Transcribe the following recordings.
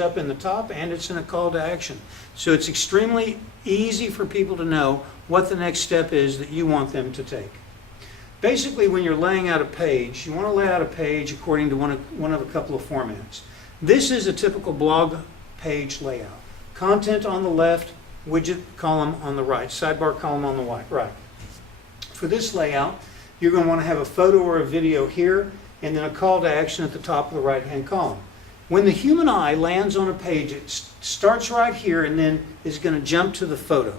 up in the top, and it's in a call to action. So it's extremely easy for people to know what the next step is that you want them to take. Basically, when you're laying out a page, you want to lay out a page according to one of a couple of formats. This is a typical blog page layout. Content on the left, widget column on the right, sidebar column on the right. For this layout, you're going to want to have a photo or a video here, and then a call to action at the top of the right-hand column. When the human eye lands on a page, it starts right here and then is going to jump to the photo.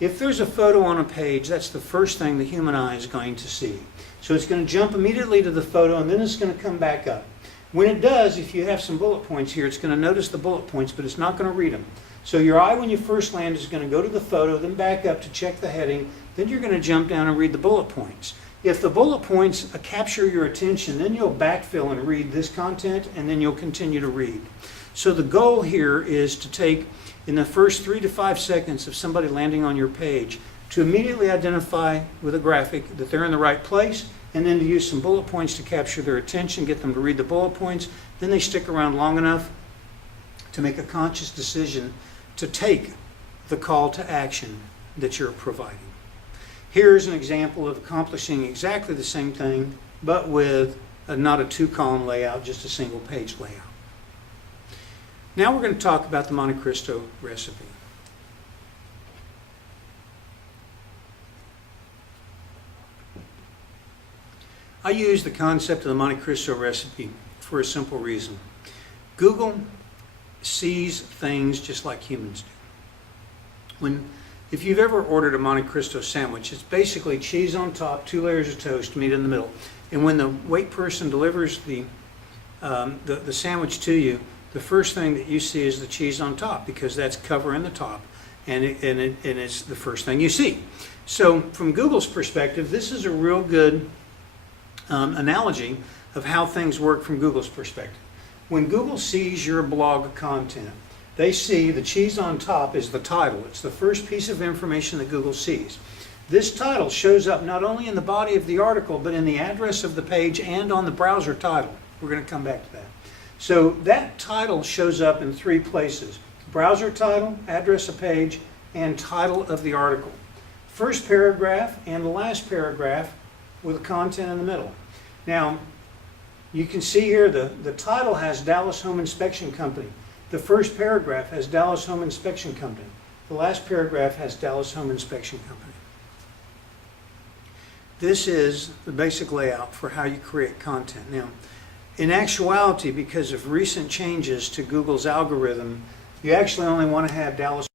If there's a photo on a page, that's the first thing the human eye is going to see. So it's going to jump immediately to the photo, and then it's going to come back up. When it does, if you have some bullet points here, it's going to notice the bullet points, but it's not going to read them. So your eye, when you first land, is going to go to the photo, then back up to check the heading, then you're going to jump down and read the bullet points. If the bullet points capture your attention, then you'll backfill and read this content, and then you'll continue to read. So the goal here is to take, in the first 3 to 5 seconds of somebody landing on your page, to immediately identify with a graphic that they're in the right place, and then to use some bullet points to capture their attention, get them to read the bullet points. Then they stick around long enough to make a conscious decision to take the call to action that you're providing. Here's an example of accomplishing exactly the same thing, but with not a 2-column layout, just a single page layout. Now we're going to talk about the Monte Cristo recipe. I use the concept of the Monte Cristo recipe for a simple reason. Google sees things just like humans do. If you've ever ordered a Monte Cristo sandwich, it's basically cheese on top, 2 layers of toast, meat in the middle. And when the wait person delivers the sandwich to you, the first thing that you see is the cheese on top, because that's covering the top, and it's the first thing you see. So from Google's perspective, this is a real good analogy of how things work from Google's perspective. When Google sees your blog content, they see the cheese on top is the title. It's the first piece of information that Google sees. This title shows up not only in the body of the article, but in the address of the page and on the browser title. We're going to come back to that. So that title shows up in 3 places: browser title, address of page, and title of the article. First paragraph and the last paragraph with the content in the middle. Now, you can see here the title has Dallas Home Inspection Company. The first paragraph has Dallas Home Inspection Company. The last paragraph has Dallas Home Inspection Company. This is the basic layout for how you create content. Now, in actuality, because of recent changes to Google's algorithm, you actually only want to have Dallas